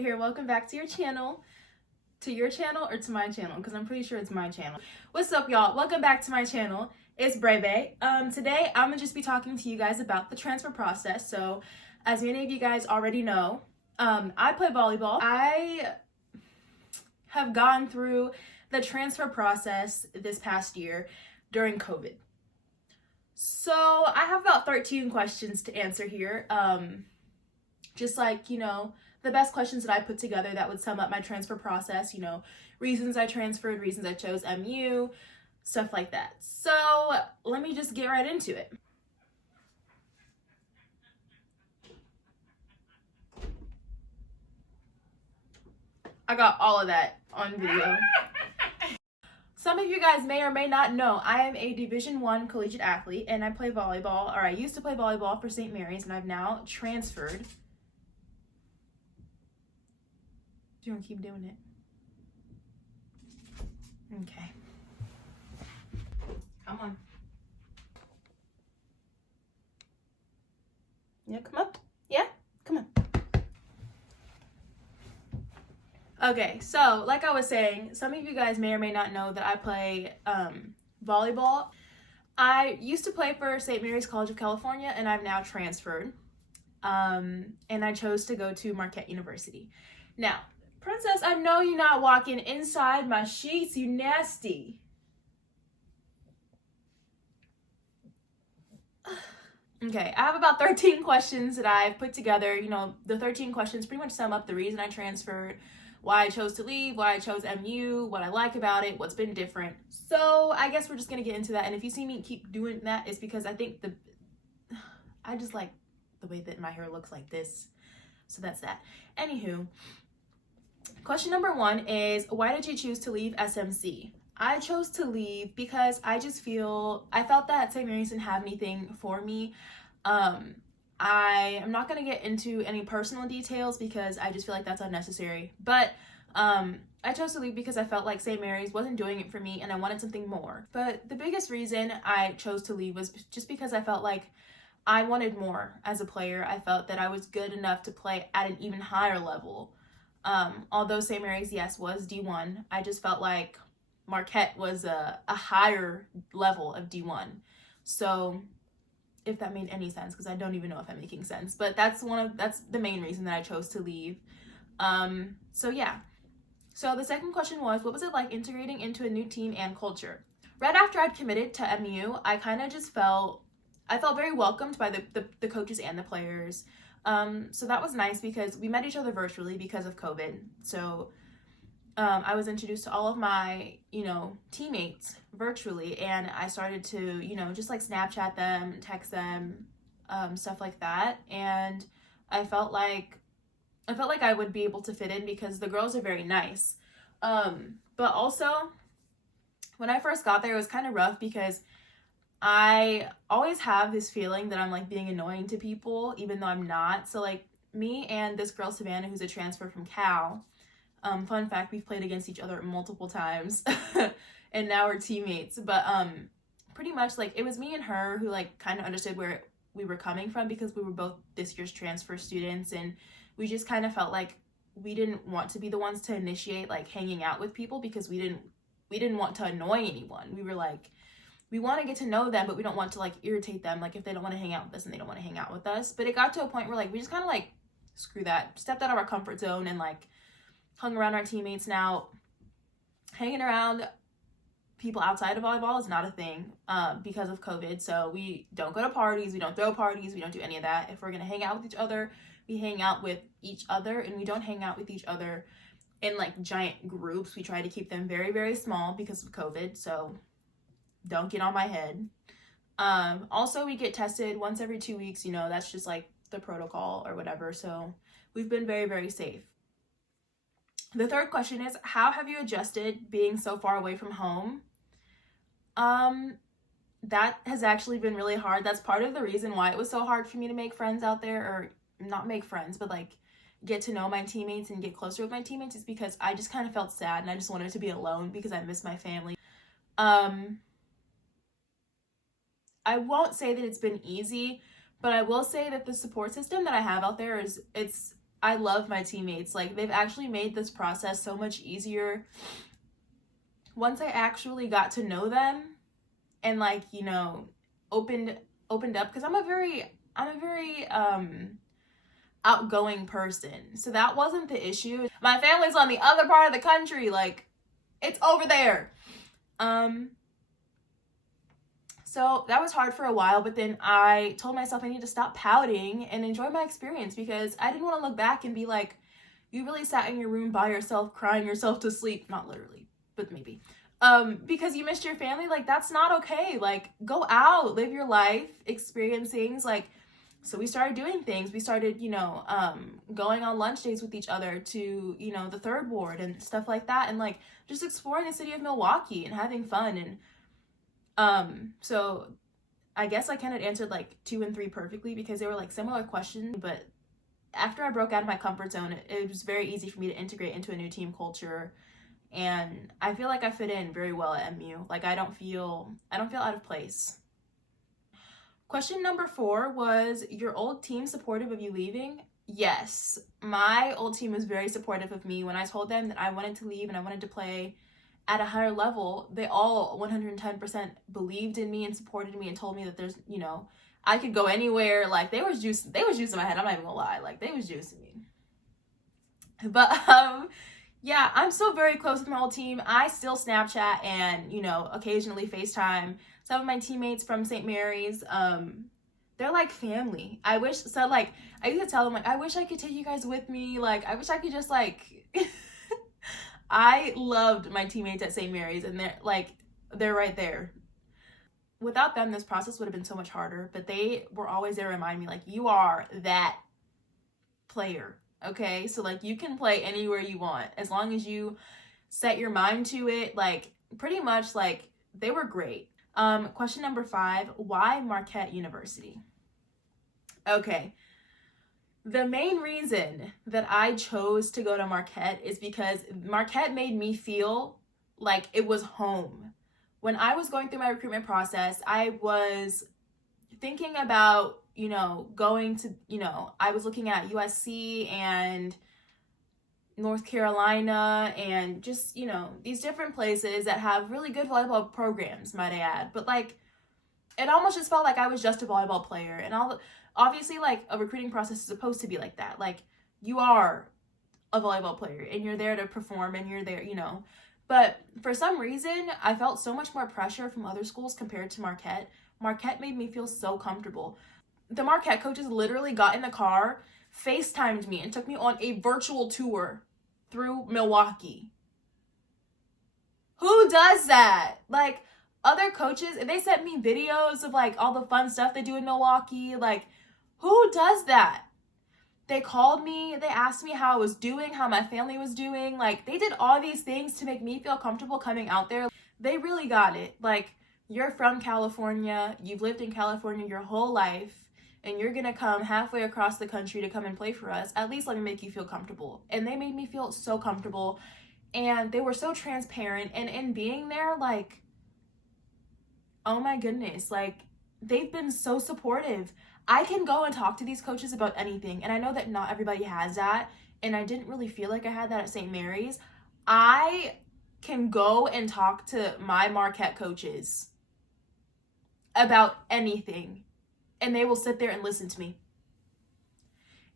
Bray here. Welcome back to your channel. To your channel or to my channel? Because I'm pretty sure it's my channel. What's up, y'all? Welcome back to my channel. It's Bray. Today I'm gonna just be talking to you guys about the transfer process. So, as many of you guys already know, I play volleyball. I have gone through the transfer process this past year during COVID. So I have about 13 questions to answer here. Just like, the best questions that I put together that would sum up my transfer process, reasons I transferred, reasons I chose MU, stuff like that. So let me just get right into it. I got all of that on video. Some of you guys may or may not know I am a Division I collegiate athlete and I play volleyball, or I used to play volleyball for St. Mary's, and I've now transferred. Do you want to keep doing it? Okay. Come on. Yeah, come up. Yeah, come on. Okay, so like I was saying, some of you guys may or may not know that I play volleyball. I used to play for St. Mary's College of California, and I've now transferred. And I chose to go to Marquette University. Now, Princess, I know you're not walking inside my sheets, you nasty. Okay, I have about 13 questions that I've put together. The 13 questions pretty much sum up the reason I transferred, why I chose to leave, why I chose MU, what I like about it, what's been different. So I guess we're just going to get into that. And if you see me keep doing that, it's because I think I just like the way that my hair looks like this. So that's that. Anywho, question number 1 is, why did you choose to leave SMC? I chose to leave because I felt that St. Mary's didn't have anything for me. I am not going to get into any personal details because I just feel like that's unnecessary. But I chose to leave because I felt like St. Mary's wasn't doing it for me and I wanted something more. But the biggest reason I chose to leave was just because I felt like I wanted more as a player. I felt that I was good enough to play at an even higher level. Although St. Mary's, yes, was D1, I just felt like Marquette was a higher level of D1. So if that made any sense, because I don't even know if I'm making sense, but that's the main reason that I chose to leave. So yeah. So the second question was, what was it like integrating into a new team and culture? Right after I'd committed to MU, I kind of just felt very welcomed by the coaches and the players. So that was nice because we met each other virtually because of COVID. So I was introduced to all of my, teammates virtually, and I started to, just like Snapchat them, text them, stuff like that. And I felt like I would be able to fit in because the girls are very nice. But also, when I first got there, it was kind of rough because I always have this feeling that I'm like being annoying to people, even though I'm not. So like me and this girl, Savannah, who's a transfer from Cal, fun fact, we've played against each other multiple times and now we're teammates. But pretty much like it was me and her who like kind of understood where we were coming from because we were both this year's transfer students, and we just kind of felt like we didn't want to be the ones to initiate like hanging out with people because we didn't want to annoy anyone. We were like, we want to get to know them, but we don't want to like irritate them, like if they don't want to hang out with us and they don't want to hang out with us. But it got to a point where like we just kind of like screw that, stepped out of our comfort zone and like hung around our teammates. Now, hanging around people outside of volleyball is not a thing because of COVID. So we don't go to parties, we don't throw parties, we don't do any of that. If we're going to hang out with each other, we hang out with each other, and we don't hang out with each other in like giant groups. We try to keep them very, very small because of COVID. So don't get on my head. Also, we get tested once every 2 weeks. That's just like the protocol or whatever. So we've been very, very safe. The third question is, how have you adjusted being so far away from home? That has actually been really hard. That's part of the reason why it was so hard for me to make friends out there, or not make friends, but like get to know my teammates and get closer with my teammates, is because I just kind of felt sad and I just wanted to be alone because I miss my family. I won't say that it's been easy, but I will say that the support system that I have out there it's I love my teammates. Like, they've actually made this process so much easier once I actually got to know them and, like, you know, opened up, because I'm a very outgoing person. So that wasn't the issue. My family's on the other part of the country, like, it's over there. So that was hard for a while, but then I told myself I need to stop pouting and enjoy my experience, because I didn't want to look back and be like, you really sat in your room by yourself crying yourself to sleep. Not literally, but maybe. Because you missed your family. Like, that's not okay. Like, go out, live your life, experience things. Like, so we started doing things. We started, you know, going on lunch dates with each other to, you know, the third ward and stuff like that. And, like, just exploring the city of Milwaukee and having fun. And so I guess I kind of answered like 2 and 3 perfectly, because they were like similar questions. But after I broke out of my comfort zone, it was very easy for me to integrate into a new team culture. And I feel like I fit in very well at MU. Like, I don't feel out of place. Question number 4 was, your old team supportive of you leaving? Yes, my old team was very supportive of me. When I told them that I wanted to leave and I wanted to play at a higher level, they all 110% believed in me and supported me and told me that there's, you know, I could go anywhere. Like, they was juicing my head. I'm not even gonna lie. Like, they was juicing me. But yeah, I'm still very close with my old team. I still Snapchat and, you know, occasionally FaceTime some of my teammates from St. Mary's. They're like family. I wish, so like, I used to tell them, like, I wish I could take you guys with me. Like, I wish I could just, like, I loved my teammates at St. Mary's, and they're right there. Without them, this process would have been so much harder, but they were always there to remind me, like, you are that player, okay? So, like, you can play anywhere you want as long as you set your mind to it. Like, pretty much, like, they were great. Question number 5, why Marquette University? Okay. The main reason that I chose to go to Marquette is because Marquette made me feel like it was home. When I was going through my recruitment process, I was thinking about, you know, going to, you know, I was looking at USC and North Carolina and just, you know, these different places that have really good volleyball programs, might I add. But, like, it almost just felt like I was just a volleyball player. And obviously, like, a recruiting process is supposed to be like that. Like, you are a volleyball player and you're there to perform and you're there, you know. But for some reason, I felt so much more pressure from other schools compared to Marquette. Marquette made me feel so comfortable. The Marquette coaches literally got in the car, FaceTimed me, and took me on a virtual tour through Milwaukee. Who does that? Like, other coaches, they sent me videos of, like, all the fun stuff they do in Milwaukee. Like, who does that? They called me, they asked me how I was doing, how my family was doing. Like, they did all these things to make me feel comfortable coming out there. They really got it. Like, you're from California, you've lived in California your whole life, and you're gonna come halfway across the country to come and play for us. At least let me make you feel comfortable. And they made me feel so comfortable. And they were so transparent. And in being there, like, oh my goodness, like, they've been so supportive. I can go and talk to these coaches about anything. And I know that not everybody has that. And I didn't really feel like I had that at St. Mary's. I can go and talk to my Marquette coaches about anything. And they will sit there and listen to me.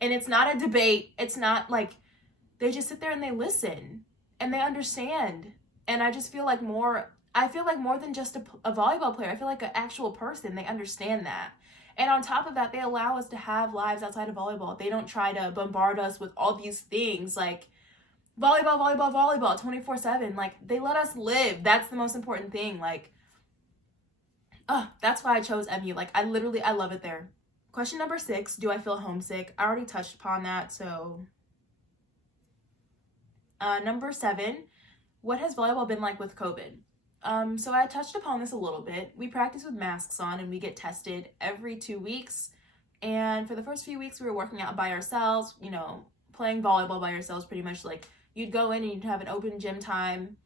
And it's not a debate. It's not like, they just sit there and they listen. And they understand. And I just feel like more than just a volleyball player. I feel like an actual person. They understand that. And on top of that, they allow us to have lives outside of volleyball. They don't try to bombard us with all these things like volleyball, 24/7. Like, they let us live. That's the most important thing. Like, that's why I chose MU. Like, I love it there. Question number 6, do I feel homesick? I already touched upon that, so. Number 7, what has volleyball been like with COVID? So I touched upon this a little bit. We practice with masks on and we get tested every 2 weeks. And for the first few weeks, we were working out by ourselves, you know, playing volleyball by ourselves pretty much. Like, you'd go in and you'd have an open gym time.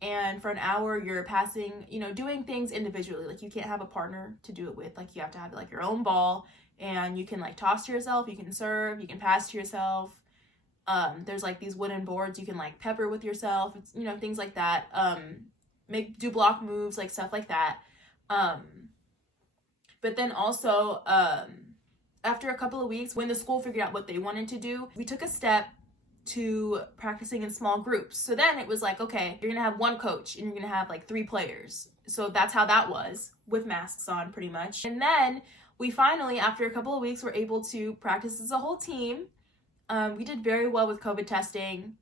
And for an hour, you're passing, you know, doing things individually. Like, you can't have a partner to do it with. Like, you have to have, like, your own ball. And you can, like, toss to yourself. You can serve. You can pass to yourself. There's like these wooden boards you can like pepper with yourself. It's, you know, things like that. Do block moves, like stuff like that. But then also, after a couple of weeks, when the school figured out what they wanted to do, we took a step to practicing in small groups. So then it was like, okay, you're gonna have one coach and you're gonna have like 3 players. So that's how that was, with masks on pretty much. And then we finally, after a couple of weeks, were able to practice as a whole team. We did very well with COVID testing.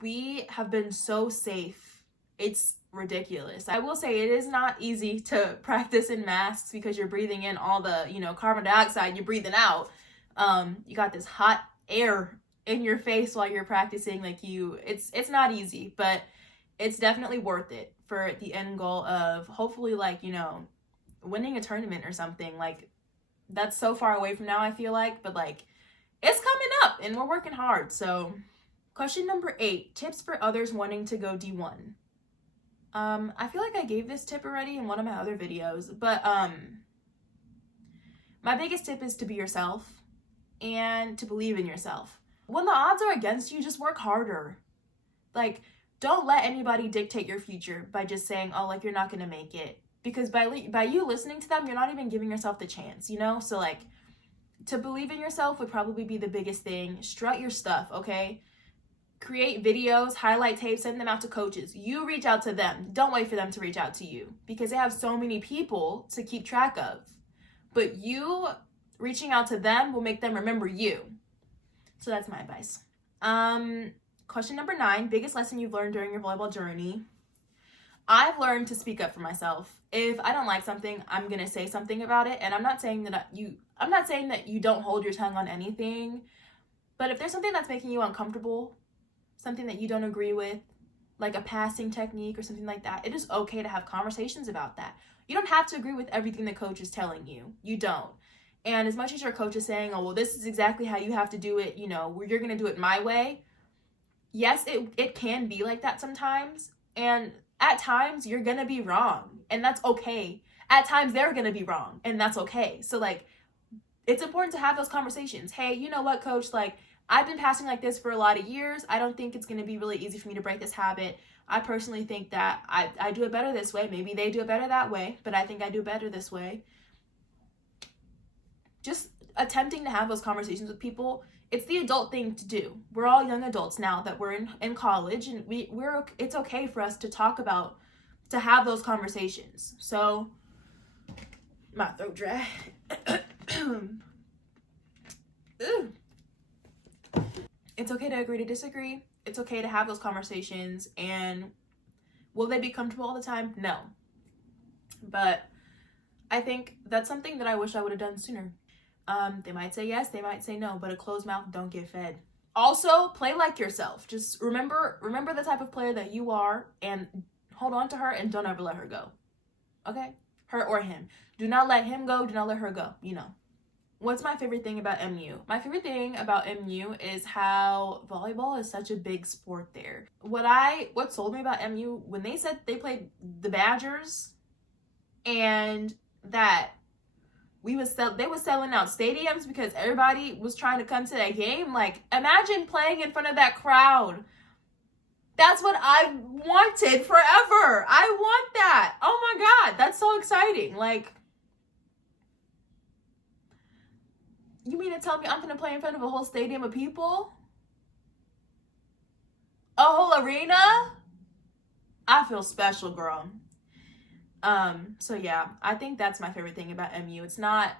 We have been so safe. It's ridiculous. I will say it is not easy to practice in masks because you're breathing in all the, you know, carbon dioxide you're breathing out. You got this hot air in your face while you're practicing. Like it's not easy, but it's definitely worth it for the end goal of hopefully, like, you know, winning a tournament or something. Like, that's so far away from now, I feel like, but like, it's coming up and we're working hard. So question number 8, tips for others wanting to go D1. I feel like I gave this tip already in one of my other videos, but my biggest tip is to be yourself and to believe in yourself. When the odds are against you, just work harder. Like, don't let anybody dictate your future by just saying, oh, like, you're not gonna make it. Because by you listening to them, you're not even giving yourself the chance, you know? So, like, to believe in yourself would probably be the biggest thing. Strut your stuff, okay? Create videos, highlight tapes, send them out to coaches. You reach out to them. Don't wait for them to reach out to you because they have so many people to keep track of. But you reaching out to them will make them remember you. So that's my advice. Question number 9, biggest lesson you've learned during your volleyball journey. I've learned to speak up for myself. If I don't like something, I'm going to say something about it. And I'm not saying that you don't hold your tongue on anything. But if there's something that's making you uncomfortable, something that you don't agree with, like a passing technique or something like that, it is okay to have conversations about that. You don't have to agree with everything the coach is telling you. You don't. And as much as your coach is saying, oh, well, this is exactly how you have to do it, you know, you're going to do it my way. Yes, it can be like that sometimes. And at times you're going to be wrong. And that's okay. At times they're going to be wrong. And that's okay. So, like, it's important to have those conversations. Hey, you know what, coach? Like, I've been passing like this for a lot of years. I don't think it's going to be really easy for me to break this habit. I personally think that I do it better this way. Maybe they do it better that way, but I think I do better this way. Just attempting to have those conversations with people, it's the adult thing to do. We're all young adults now that we're in college, and it's okay for us to to have those conversations. So, my throat dry. It's okay to agree to disagree. It's okay to have those conversations. And will they be comfortable all the time? No. But I think that's something that I wish I would have done sooner. They might say yes, they might say no, but a closed mouth don't get fed. Also, play like yourself. Just remember the type of player that you are and hold on to her and don't ever let her go. Okay? Her or him. Do not let him go. Do not let her go. You know. What's my favorite thing about MU? My favorite thing about MU is how volleyball is such a big sport there. What sold me about MU, when they said they played the Badgers and that they was selling out stadiums because everybody was trying to come to that game. Like, imagine playing in front of that crowd. That's what I wanted forever. I want that. Oh my God, that's so exciting. Like, you mean to tell me I'm going to play in front of a whole stadium of people? A whole arena? I feel special, girl. So yeah, I think that's my favorite thing about MU. It's not,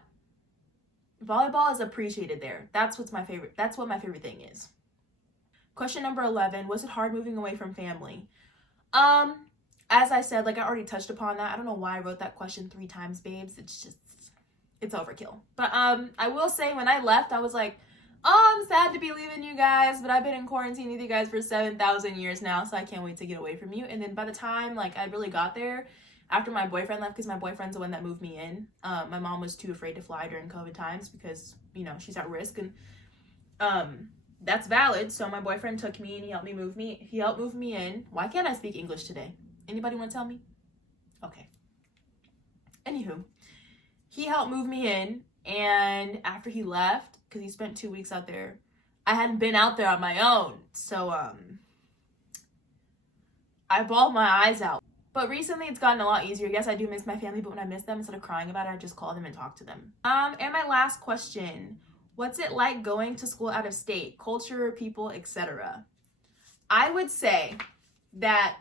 volleyball is appreciated there. That's what my favorite thing is. Question number 11, was it hard moving away from family? As I said, like, I already touched upon that. I don't know why I wrote that question 3 times, babes. It's overkill. But I will say, when I left, I was like, oh, I'm sad to be leaving you guys, but I've been in quarantine with you guys for 7,000 years now, so I can't wait to get away from you. And then by the time, like, I really got there, after my boyfriend left, because my boyfriend's the one that moved me in, my mom was too afraid to fly during COVID times because, you know, she's at risk, and that's valid. So my boyfriend took me and he helped move me in. Why can't I speak English today? Anybody want to tell me? Okay. Anywho, he helped move me in, and after he left, because he spent 2 weeks out there, I hadn't been out there on my own. So, I bawled my eyes out. But recently it's gotten a lot easier. Yes, I do miss my family, but when I miss them, instead of crying about it, I just call them and talk to them. And my last question, what's it like going to school out of state? Culture, people, etc. I would say that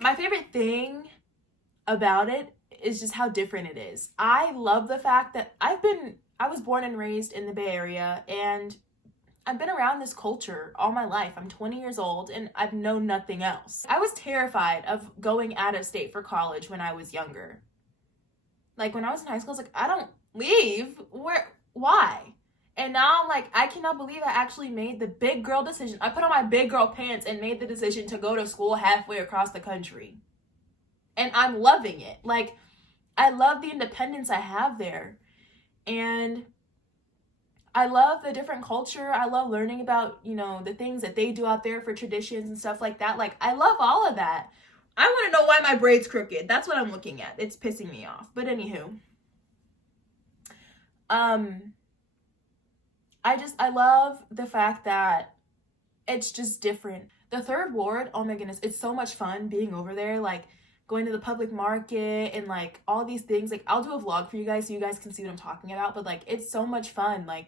my favorite thing about it is just how different it is. I love the fact that I was born and raised in the Bay Area, and I've been around this culture all my life. I'm 20 years old and I've known nothing else. I was terrified of going out of state for college when I was younger. Like when I was in high school, I was like, I don't leave. Why? And now I'm like, I cannot believe I actually made the big girl decision. I put on my big girl pants and made the decision to go to school halfway across the country. And I'm loving it. Like, I love the independence I have there. And I love the different culture. I love learning about, you know, the things that they do out there for traditions and stuff like that. Like, I love all of that. I want to know why my braid's crooked. That's what I'm looking at. It's pissing me off. But anywho. I love the fact that it's just different. The Third Ward, oh my goodness, it's so much fun being over there. Like, going to the public market and like all these things. Like, I'll do a vlog for you guys so you guys can see what I'm talking about. But like, it's so much fun. Like,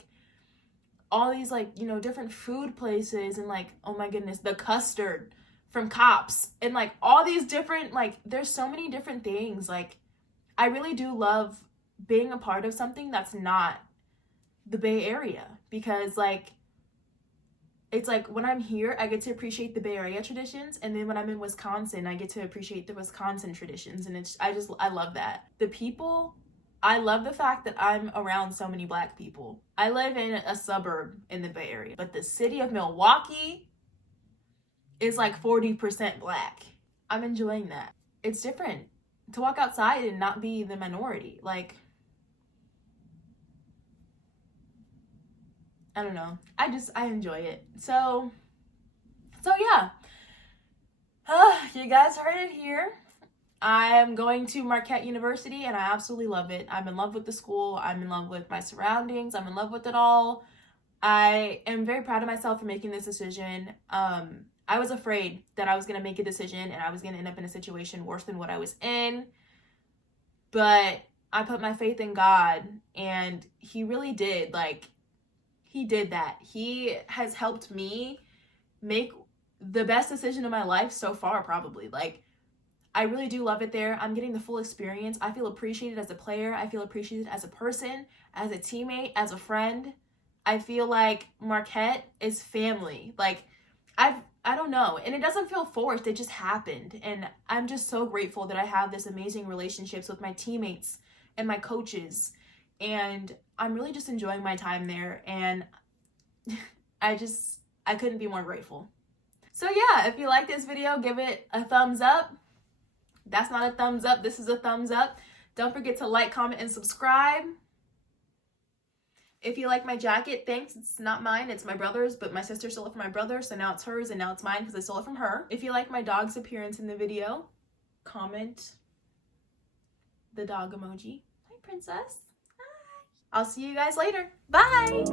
all these like, you know, different food places and like, oh my goodness, the custard from Cops and like all these different, like, there's so many different things. Like, I really do love being a part of something that's not the Bay Area, because like, it's like when I'm here, I get to appreciate the Bay Area traditions, and then when I'm in Wisconsin, I get to appreciate the Wisconsin traditions, and I love that. The people, I love the fact that I'm around so many Black people. I live in a suburb in the Bay Area, but the city of Milwaukee is like 40% Black. I'm enjoying that. It's different to walk outside and not be the minority. Like, I don't know. I enjoy it. So yeah. You guys heard it here. I am going to Marquette University and I absolutely love it. I'm in love with the school. I'm in love with my surroundings. I'm in love with it all. I am very proud of myself for making this decision. I was afraid that I was going to make a decision and I was going to end up in a situation worse than what I was in. But I put my faith in God, and he really did. Like, he did that. He has helped me make the best decision of my life so far, probably. Like, I really do love it there. I'm getting the full experience. I feel appreciated as a player. I feel appreciated as a person, as a teammate, as a friend. I feel like Marquette is family. Like, I don't know. And it doesn't feel forced. It just happened. And I'm just so grateful that I have this amazing relationships with my teammates and my coaches. And I'm really just enjoying my time there. And I couldn't be more grateful. So yeah, if you like this video, give it a thumbs up. That's not a thumbs up. This is a thumbs up. Don't forget to like, comment, and subscribe. If you like my jacket, thanks. It's not mine, it's my brother's, but my sister stole it from my brother, so now it's hers and now it's mine because I stole it from her. If you like my dog's appearance in the video, comment the dog emoji. Hi, princess. Hi. I'll see you guys later. Bye.